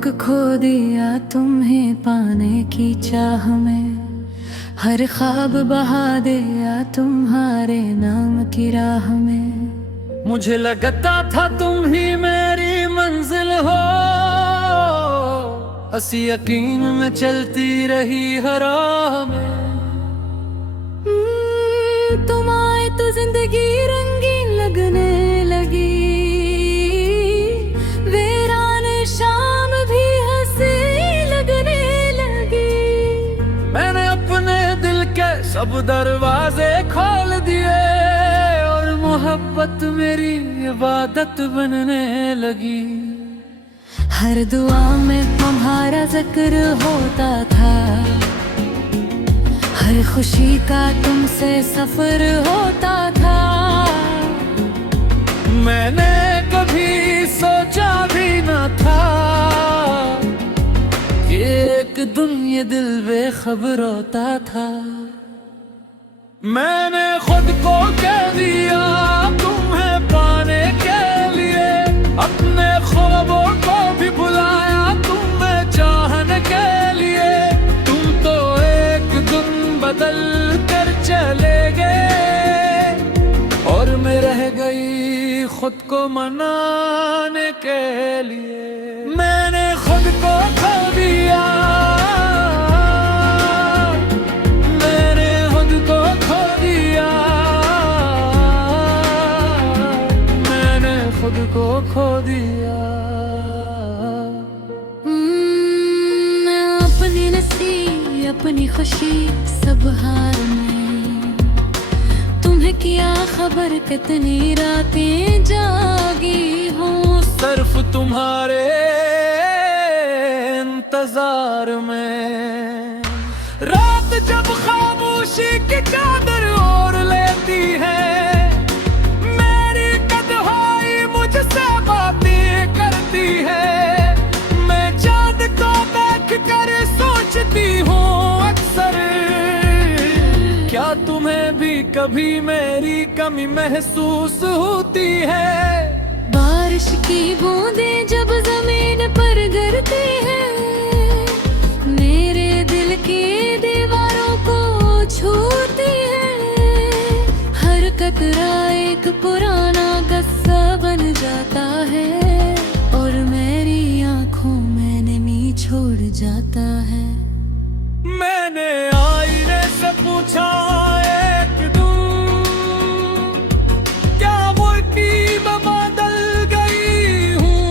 रुख खो दिया तुम्हें पाने की चाह में, हर ख्वाब बहा दिया तुम्हारे नाम की राह में। मुझे लगता था तुम ही मेरी मंजिल हो, हंसी यकीन में चलती रही हर राह में। तुम आए तो जिंदगी रंगीन लगने लगी, वीरान शाम भी हंसी लगने लगी। मैंने अपने दिल के सब दरवाजे खोल दिए और मोहब्बत मेरी इबादत बनने लगी। हर दुआ में तुम्हारा जिक्र होता था, हर खुशी का तुमसे सफर होता था। मैंने कभी सोचा भी न था कि एक दिन ये दिल बेखबर होता था। मैंने खुद को कह दिया तुम्हें पाने के लिए, अपने ख्वाबों को भी बुलाया तुम्हें चाहने के लिए। तुम तो एक दिन बदल कर चले गए और मैं रह गई खुद को मनाने के लिए। मैंने खुद को खो दिया, मैंने खुद को खो दिया, मैंने खुद को खो दिया। मैं अपनी नसीब अपनी खुशी सब हार में, तुम्हें किया खबर कितनी रातें जागी हूँ सिर्फ तुम्हारे इंतजार में। रात जब खामोशी की चादर ओढ़ लेती है, मेरी तन्हाई मुझसे बातें करती है। मैं चांद को देख कर सोचती हूँ अक्सर, क्या तुम्हें भी कभी मेरी कमी महसूस होती है। बारिश की बूंदें जब जमीन पर गिरती हैं, मेरे दिल की दीवारों को छूती है। हर कतरा एक पुराना किस्सा बन जाता है और मेरी आंखों में नमी छोड़ जाता है। मैंने आईने से पूछा एक दिन, क्या वो टीम बदल गई हूँ।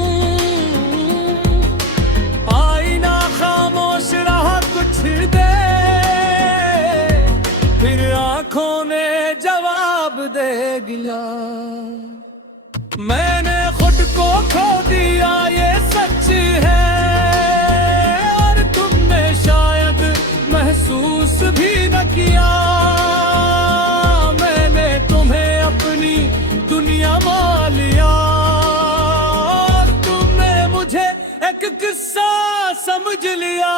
आईना खामोश रहा कुछ देर, फिर आंखों ने जवाब दे दिया। मैंने खुद को खो दिया ये सच है, महसूस भी न किया। मैंने तुम्हें अपनी दुनिया मान लिया, तुमने मुझे एक किस्सा समझ लिया।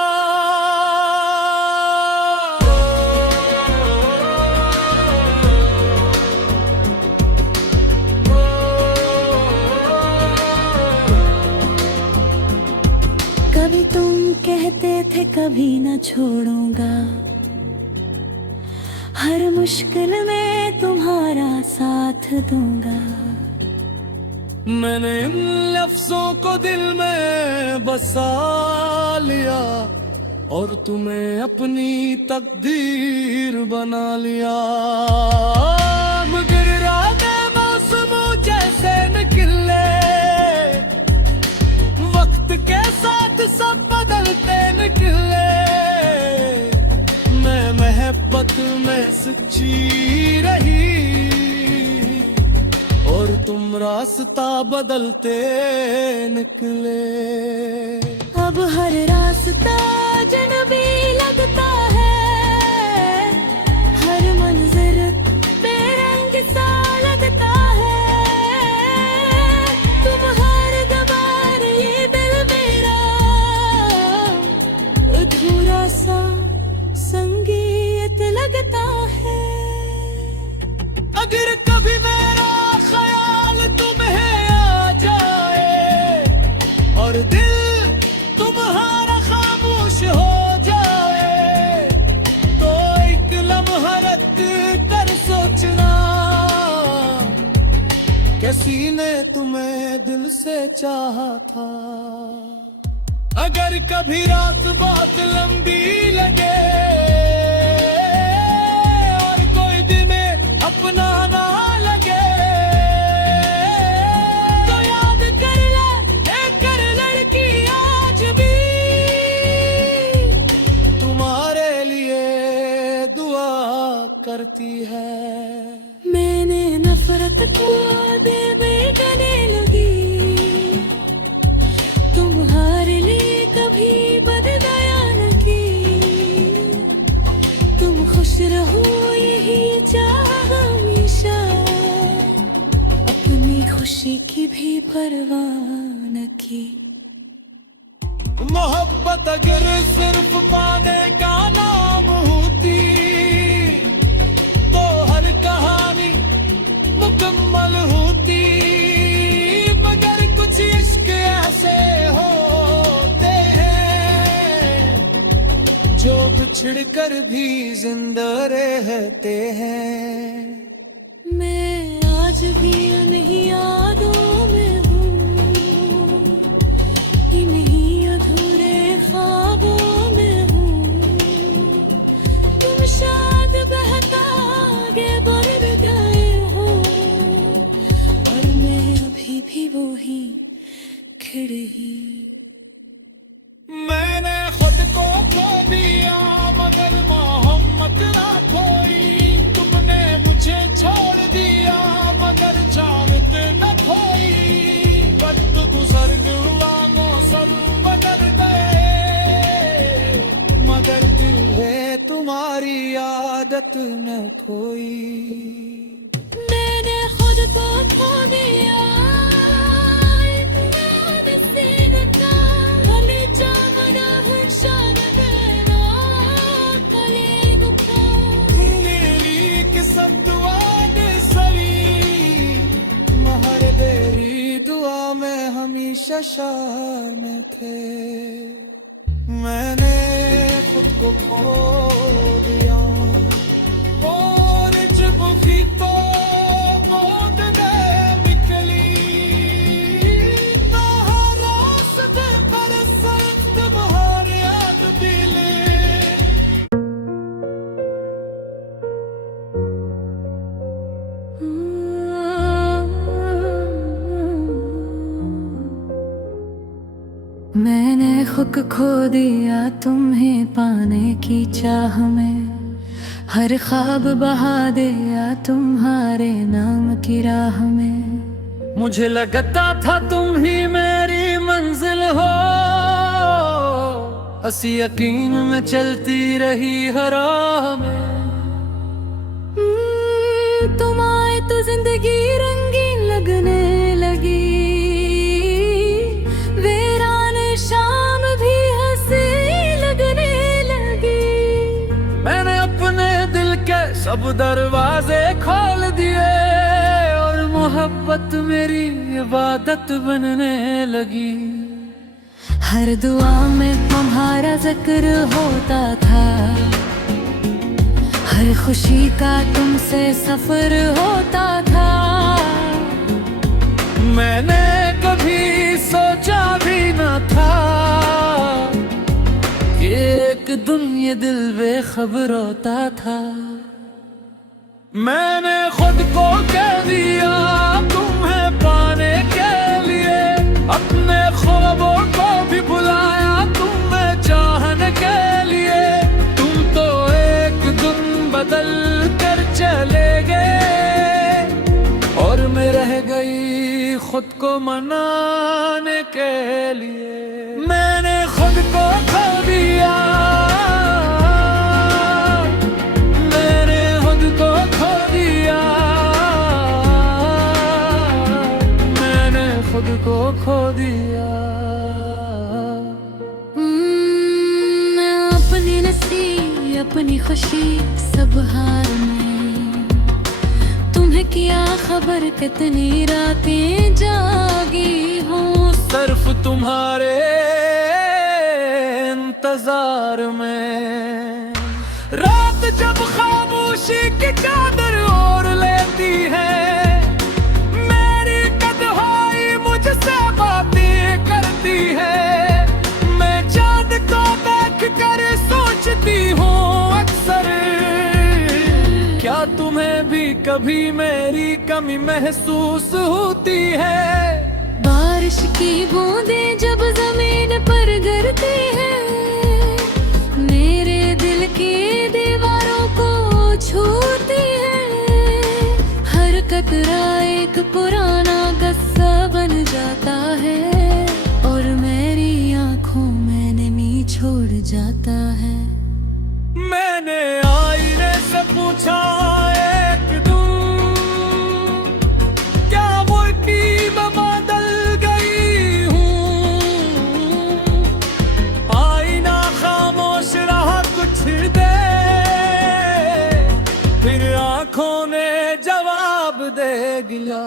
कभी तुम कहते थे कभी न छोड़ूंगा, हर मुश्किल में तुम्हारा साथ दूंगा। मैंने इन लफ्जों को दिल में बसा लिया और तुम्हें अपनी तकदीर बना लिया। गिर रहा मौसम जैसे निकले, वक्त के साथ सब बदलते निकले। मैं मोहब्बत में सच्ची रही और तुम रास्ता बदलते निकले। अब हर रास्ता जनबी लगता है, हर मंजर बेरंग सा लगता है। तुम हर दबार ये दिल मेरा अधूरा सा संगीत लगता है। अगर कभी मेरा ख्याल तुम्हें आ जाए और दिल तुम किसी ने तुम्हें दिल से चाहा था। अगर कभी रात बहुत लंबी लगे और कोई दिन अपना ना लगे, तो याद कर लड़की आज भी तुम्हारे लिए दुआ करती है। मैंने नफरत को दिल में करने लगी, तुम्हारे लिए कभी बददया न की। तुम खुश रहो यही चाहा हमेशा, अपनी खुशी की भी परवाह न की। मोहब्बत अगर सिर्फ पाने का नाम होती तो हर कहानी मुकम्मल होती, मगर कुछ इश्क ऐसे होते हैं जो बिछड़ कर भी जिंदा रहते हैं। मैं आज भी उन्हीं यादों में हूँ, इन्हीं अधूरे ख्वाबों में हूँ। तुम शायद बहता आगे बढ़ गए हो, और मैं अभी भी वो ही खड़ी। मैंने खुद को खो दिया मगर मोहम्मत ना खोई, तुमने मुझे छोड़ दिया मगर चाहत न खोई। वक्त गुजर गया मौसम बदल गए, मगर दिल है तुम्हारी आदत न खोई। मैंने खुद को खो दिया हमेशा शान थे। मैंने खुद को खो दिया और जब भी तो मौत में निकली, तो हर रास्ते पर सिर्फ तुम्हारे याद दिले। मैंने खुद खो दिया तुम्हें पाने की चाह में, हर ख्वाब बहा दिया तुम्हारे नाम की राह में। मुझे लगता था तुम ही मेरी मंजिल हो, हंसी यकीन में चलती रही हर राह में। तुम आए तो जिंदगी रंगीन लगने लगी, शाम भी हंसी लगने लगी। मैंने अपने दिल के सब दरवाजे खोल दिए और मोहब्बत मेरी इबादत बनने लगी। हर दुआ में तुम्हारा जिक्र होता था, हर खुशी का तुमसे सफर होता था। मैंने कभी सोचा भी न था कि एक दिन ये दिल बेखबर होता था। मैंने खुद को कह दिया तुम्हें पाने के लिए, अपने ख्वाबों को भी बुलाया तुम्हें चाहने के लिए। तुम तो एक दिन बदल कर चले गए और मैं रह गई खुद को मनाने के लिए। मैंने खुद को खो दिया, मैंने खुद को खो दिया, मैंने खुद को खो दिया। मैं अपनी नसीब अपनी खुशी सब हार में, तुम्हें क्या खबर कितनी रातें जागी हूँ सिर्फ तुम्हारे इंतजार में। रात जब खामोशी की चादर ओढ़ लेती है, मेरी तुम्हें भी कभी मेरी कमी महसूस होती है? बारिश की बूंदें जब जमीन पर गिरती हैं, मेरे दिल की दीवारों को छूती है। हर कतरा एक पुराना किस्सा बन जाता है, और मेरी आंखों में नमी छोड़ जाता है। मैंने आईने से पूछा एक दिन, क्या वो कि मैं बदल गई हूँ? आईना खामोश रहा कुछ देर, फिर आंखों ने जवाब दे दिया।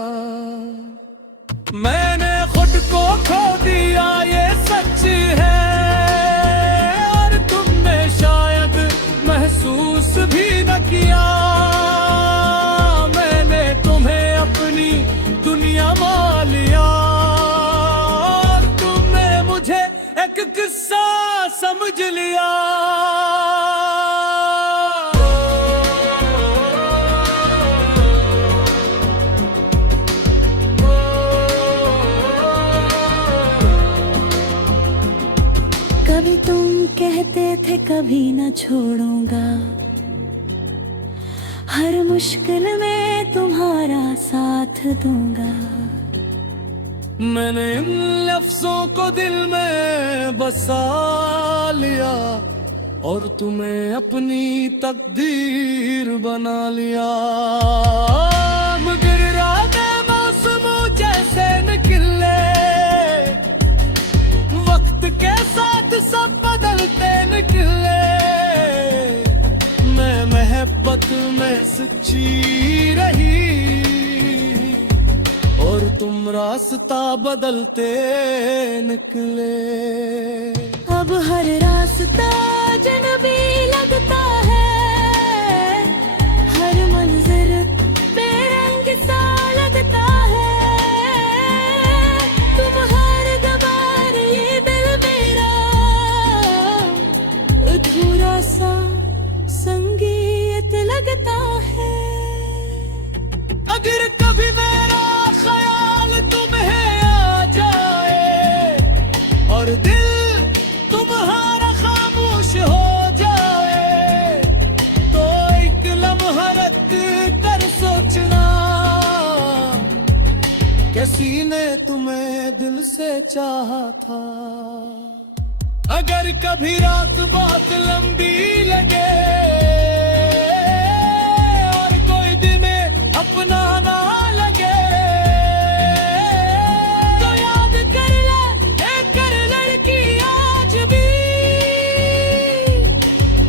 मैंने खुद को खो दिया, ये सच है, और तुमने शायद महसूस भी न किया। मैंने तुम्हें अपनी दुनिया मान लिया, और तुमने मुझे एक किस्सा समझ लिया। कभी तुम कहते थे कभी न छोड़ूंगा, हर मुश्किल में तुम्हारा साथ दूंगा। मैंने इन लफ्जों को दिल में बसा लिया, और तुम्हें अपनी तकदीर बना लिया। गिर रहा मौसम जैसे निकले, वक्त के साथ सब बदलते निकले। मैं मोहब्बत में सच्ची रही, और तुम रास्ता बदलते निकले। अब हर रास्ता जनबी लगता है, हर मंजर बेरंग सा लगता है। तुम हर गबार ये दिल मेरा अधूरा सा संगीत लगता है। अगर कभी मेरा ख्याल तुम्हें आ जाए, और दिल तुम्हारा खामोश हो जाए, तो एक लम्हा रख कर सोचना, किसी ने तुम्हें दिल से चाहा था। अगर कभी रात बहुत लंबी लगे, और कोई दिन अपना ना लगे, तो याद कर लड़की आज भी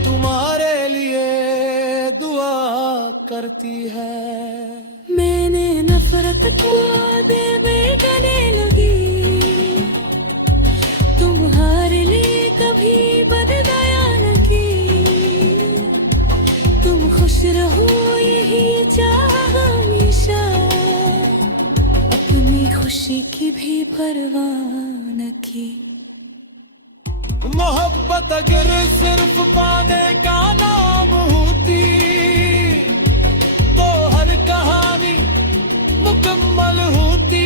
तुम्हारे लिए दुआ करती है। मैंने नफरत को दिल में करने लगी, तुम्हारे लिए कभी बददया न की। तुम खुश रहो यही चाह हमेशा, अपनी खुशी की भी परवाह न की। मोहब्बत अगर सिर्फ पाने का नाम होती, तो हर कहानी मुकम्मल होती।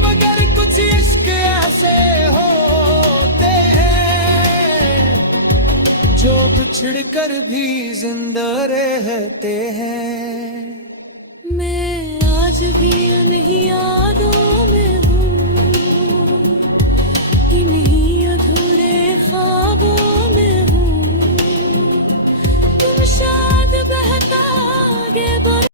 मगर कुछ इश्क ऐसे होते हैं, जो बिछड़ कर भी जिंदा रहते हैं। मैं आज भी